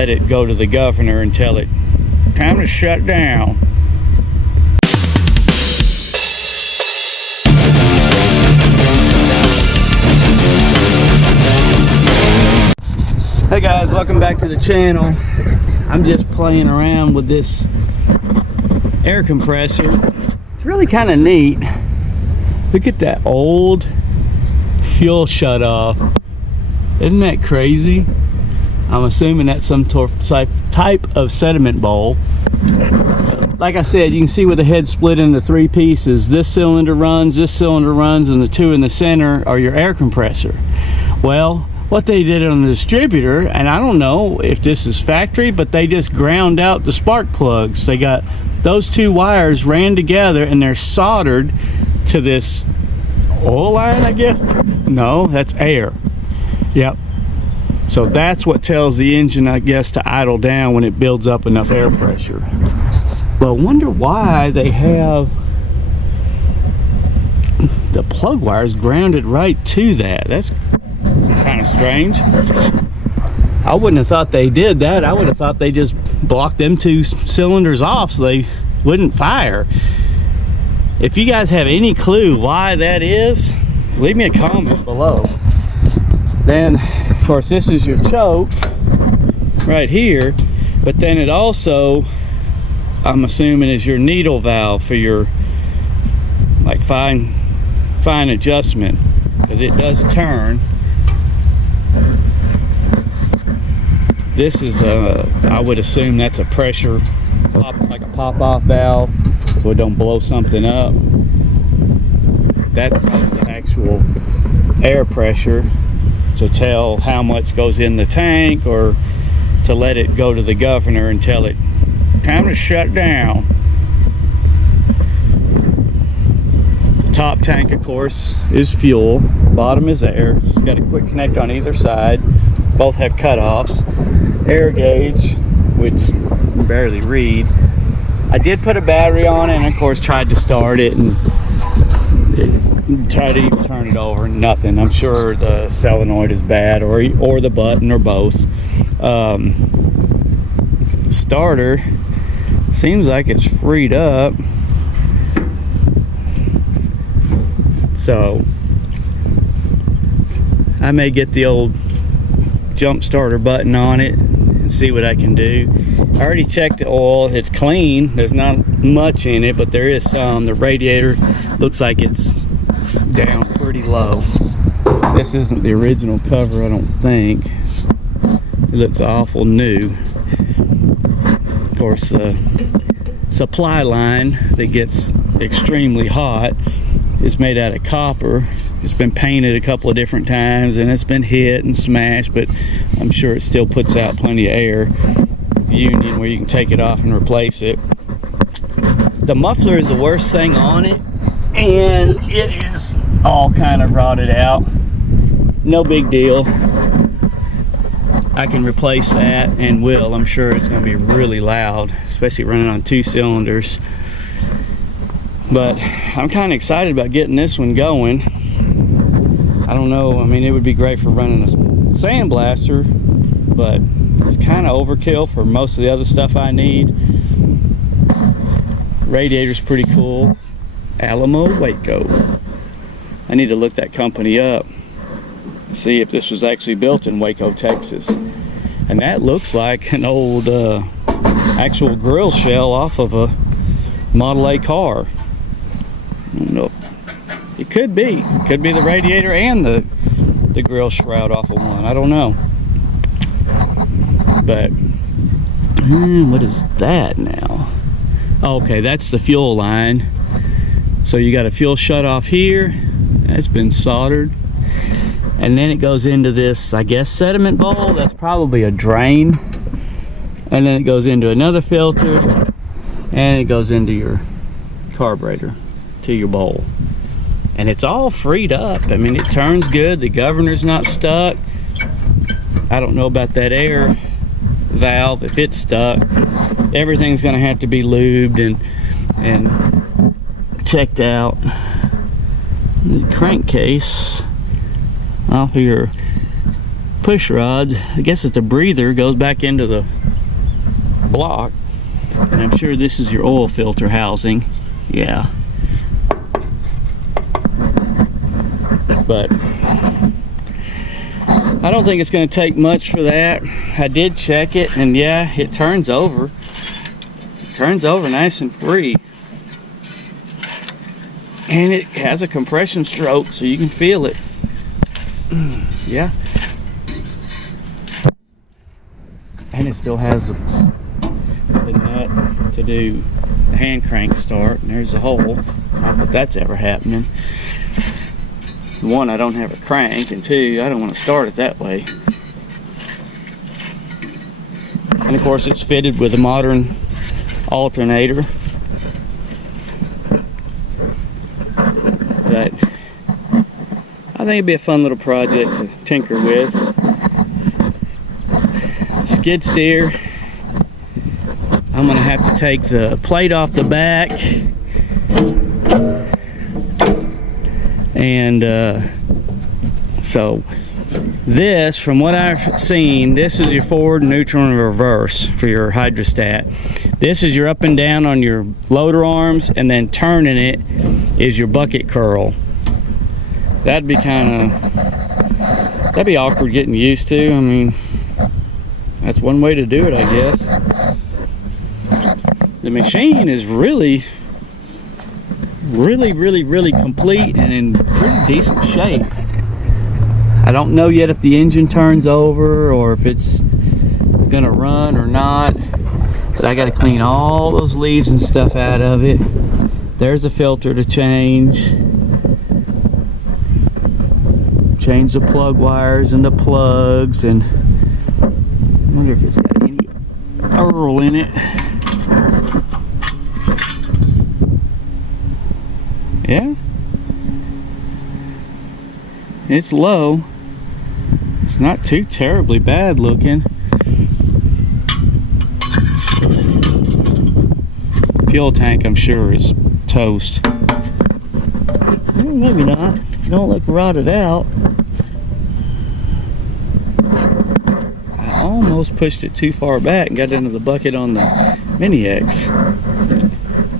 let it go to the governor and tell it time to shut down. Hey guys, welcome back to the channel. I'm just playing around with this air compressor. It's really kind of neat. Look at that old fuel shut off. Isn't that crazy? I'm assuming that's some type of sediment bowl. Like I said, you can see where the head's split into three pieces. This cylinder runs, and the two in the center are your air compressor. Well, what they did on the distributor, and I don't know if this is factory, but they just ground out the spark plugs. They got those two wires ran together and they're soldered to this oil line, I guess. No, that's air. Yep. So that's what tells the engine, I guess, to idle down when it builds up enough air pressure. Well, I wonder why they have the plug wires grounded right to that. That's kind of strange. I wouldn't have thought they did that. I would have thought they just blocked them two cylinders off so they wouldn't fire. If you guys have any clue why that is, leave me a comment below. Then, of course, this is your choke right here, but then it also, I'm assuming, is your needle valve for your like fine adjustment, because it does turn. This is I would assume that's a pressure pop, like a pop-off valve, so it don't blow something up. That's probably the actual air pressure to tell how much goes in the tank, or to let it go to the governor and tell it time to shut down. The top tank, of course, is fuel. Bottom is air. It's got a quick connect on either side. Both have cutoffs. Air gauge, which you can barely read. I did put a battery on it, and of course tried to start it and tried to even turn it over. Nothing. I'm sure the solenoid is bad, or the button, or both. Starter seems like it's freed up, so I may get the old jump starter button on it and see what I can do. I already checked the oil. It's clean. There's not much in it, but there is some. The radiator looks like it's down pretty low. This isn't the original cover, I don't think. It looks awful new. Of course, the supply line that gets extremely hot is made out of copper. It's been painted a couple of different times, and it's been hit and smashed, but I'm sure it still puts out plenty of air. Union, where you can take it off and replace it. The muffler is the worst thing on it, and it is all kind of rotted out. No big deal. I can replace that, and will. I'm sure it's going to be really loud, especially running on 2 cylinders. But I'm kind of excited about getting this one going. I don't know, I mean, it would be great for running a sandblaster, but it's kind of overkill for most of the other stuff I need. Radiator's pretty cool. Alamo Waco. I need to look that company up, see if this was actually built in Waco, Texas. And that looks like an old actual grill shell off of a Model A car. I don't know. It could be. It could be the radiator and the grill shroud off of one. I don't know. But what is that now? Oh, okay, that's the fuel line. So you got a fuel shut off here. That's been soldered. And then it goes into this, I guess, sediment bowl. That's probably a drain. And then it goes into another filter. And it goes into your carburetor, to your bowl. And it's all freed up. I mean, it turns good. The governor's not stuck. I don't know about that air valve, if it's stuck. Everything's going to have to be lubed and checked out. The crankcase off of your push rods. I guess it's the breather goes back into the block, and I'm sure this is your oil filter housing. Yeah, but I don't think it's going to take much for that. I did check it, and yeah, it turns over. It turns over nice and free. And it has a compression stroke, so you can feel it. Yeah. And it still has the nut to do the hand crank start. And there's a hole. Not that that's ever happening. One, I don't have a crank, and two, I don't want to start it that way. And of course, it's fitted with a modern alternator. But I think it'd be a fun little project to tinker with. Skid steer, I'm gonna have to take the plate off the back, and so this, from what I've seen, this is your forward, neutral, and reverse for your hydrostat. This is your up and down on your loader arms, and then turning it is your bucket curl. That'd be awkward getting used to. I mean, that's one way to do it, I guess. The machine is really complete and in pretty decent shape. I don't know yet if the engine turns over or if it's gonna run or not, but I gotta clean all those leaves and stuff out of it. There's a filter to change the plug wires and the plugs, and I wonder if it's got any Earl in it. Yeah, it's low. It's not too terribly bad looking. Fuel tank, I'm sure, is toast. Well, maybe not. Don't look rotted out. I almost pushed it too far back and got into the bucket on the Mini X.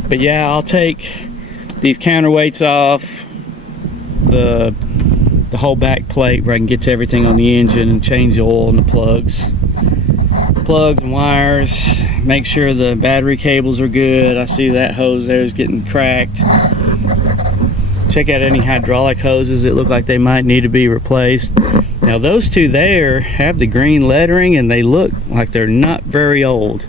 But yeah, I'll take these counterweights off, the whole back plate where I can get to everything on the engine, and change the oil and the plugs and wires. Make sure the battery cables are good. I see that hose there is getting cracked. Check out any hydraulic hoses that look like they might need to be replaced. Now those two there have the green lettering, and they look like they're not very old.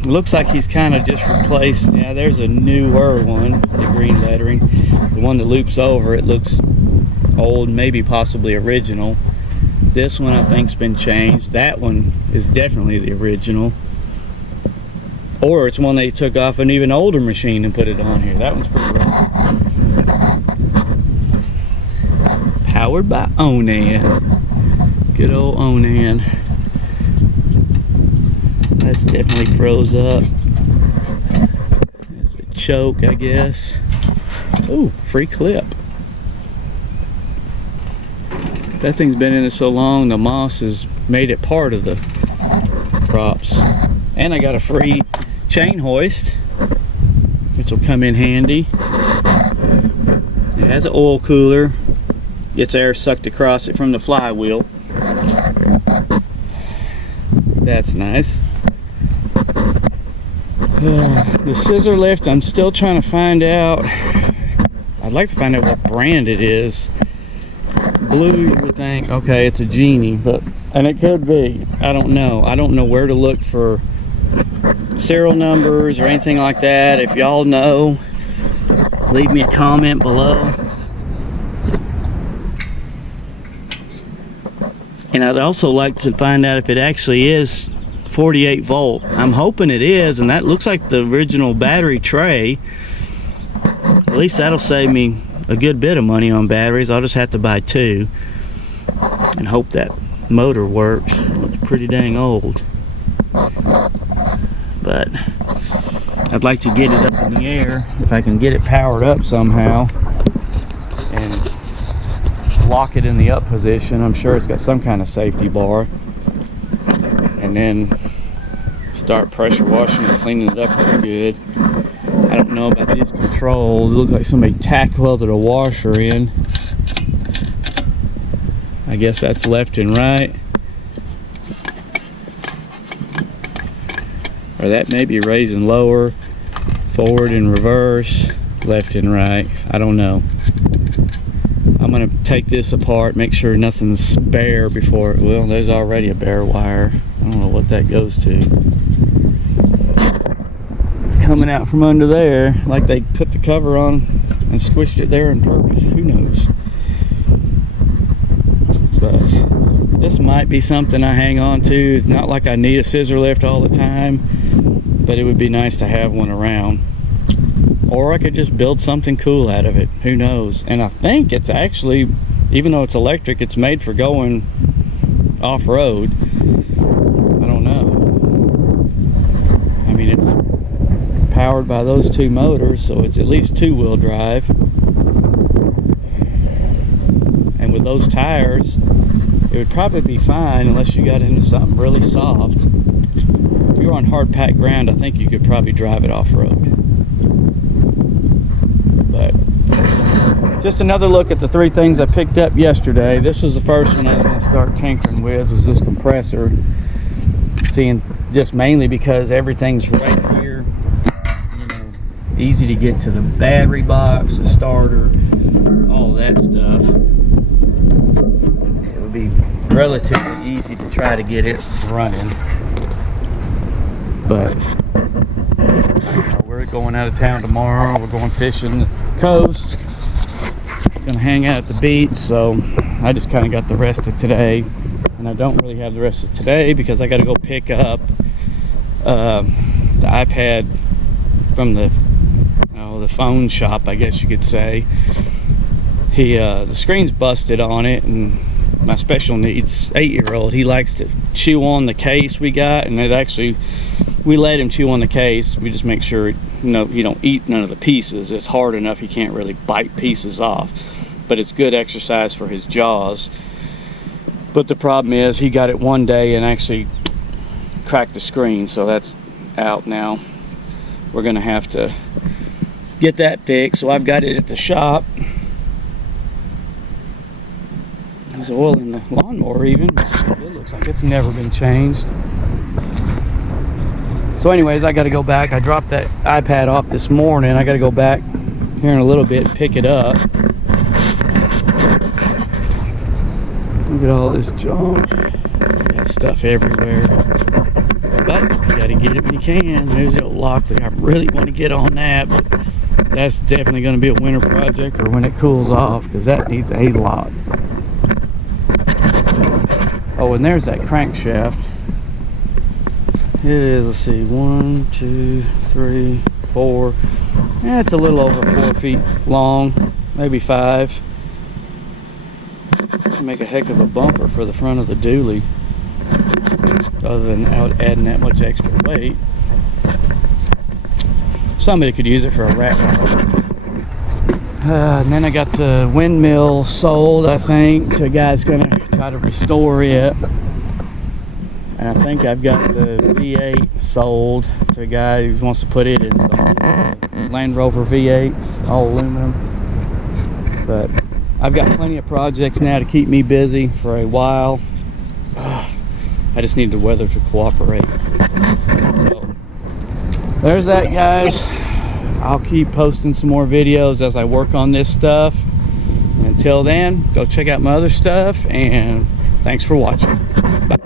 It looks like he's kind of just replaced. Yeah, there's a newer one, the green lettering. The one that loops over, it looks old, maybe possibly original. This one I think's been changed. That one is definitely the original. Or it's one they took off an even older machine and put it on here. That one's pretty rough. Powered by Onan. Good old Onan. That's definitely froze up. There's a choke, I guess. Ooh, free clip. That thing's been in it so long, the moss has made it part of the props. And I got a free chain hoist, which will come in handy. It has an oil cooler. Gets air sucked across it from the flywheel. That's nice. The scissor lift, I'm still trying to find out. I'd like to find out what brand it is. Blue, you would think, okay, it's a Genie, and it could be. I don't know. I don't know where to look for serial numbers or anything like that. If y'all know, leave me a comment below. And I'd also like to find out if it actually is 48 volt. I'm hoping it is, and that looks like the original battery tray. At least that'll save me a good bit of money on batteries. I'll just have to buy two and hope that motor works. It looks pretty dang old, but I'd like to get it up in the air if I can get it powered up somehow. lock it in the up position. I'm sure it's got some kind of safety bar. And then start pressure washing and cleaning it up real good. I don't know about these controls. It looks like somebody tack welded a washer in. I guess that's left and right. Or that may be raise and lower, forward and reverse, left and right. I don't know. I'm gonna take this apart, make sure nothing's bare before it will. There's already a bare wire. I don't know what that goes to. It's coming out from under there, like they put the cover on and squished it there on purpose. Who knows? But this might be something I hang on to. It's not like I need a scissor lift all the time, but it would be nice to have one around. Or I could just build something cool out of it. Who knows? And I think it's actually, even though it's electric, it's made for going off-road. I don't know. I mean, it's powered by those two motors, so it's at least two-wheel drive. And with those tires, it would probably be fine unless you got into something really soft. If you're on hard-packed ground, I think you could probably drive it off-road. But just another look at the three things I picked up yesterday. This was the first one I was going to start tinkering with, was this compressor. Seeing just mainly because everything's right here, you know, easy to get to the battery box, the starter, all that stuff. It would be relatively easy to try to get it running. But we're going out of town tomorrow. We're going fishing the coast. Gonna hang out at the beach, so I just kind of got the rest of today, and I don't really have the rest of today because I got to go pick up the iPad from the phone shop, I guess you could say. The screen's busted on it, and my special needs 8-year-old, he likes to chew on the case we got, and it actually, we let him chew on the case. We just make sure he don't eat none of the pieces. It's hard enough he can't really bite pieces off, but it's good exercise for his jaws. But the problem is he got it one day and actually cracked the screen, so that's out now. We're gonna have to get that fixed. So I've got it at the shop. There's oil in the lawnmower even. It looks like it's never been changed. So anyways, I got to go back. I dropped that iPad off this morning. I got to go back here in a little bit and pick it up. Look at all this junk. Got stuff everywhere. But you got to get it when you can. There's a Locklear. I really want to get on that, but that's definitely going to be a winter project or when it cools off, because that needs a lot. Oh, and there's that crankshaft. It is, let's see, 1, 2, 3, 4. Yeah, it's a little over 4 feet long, maybe 5. Make a heck of a bumper for the front of the dually, other than adding that much extra weight. Somebody could use it for a rat rod. And then I got the windmill sold, I think, to a guy's gonna try to restore it. And I think I've got the V8 sold to a guy who wants to put it in some Land Rover V8, all aluminum. But I've got plenty of projects now to keep me busy for a while. I just need the weather to cooperate. So there's that, guys. I'll keep posting some more videos as I work on this stuff. And until then, go check out my other stuff, and thanks for watching. Bye.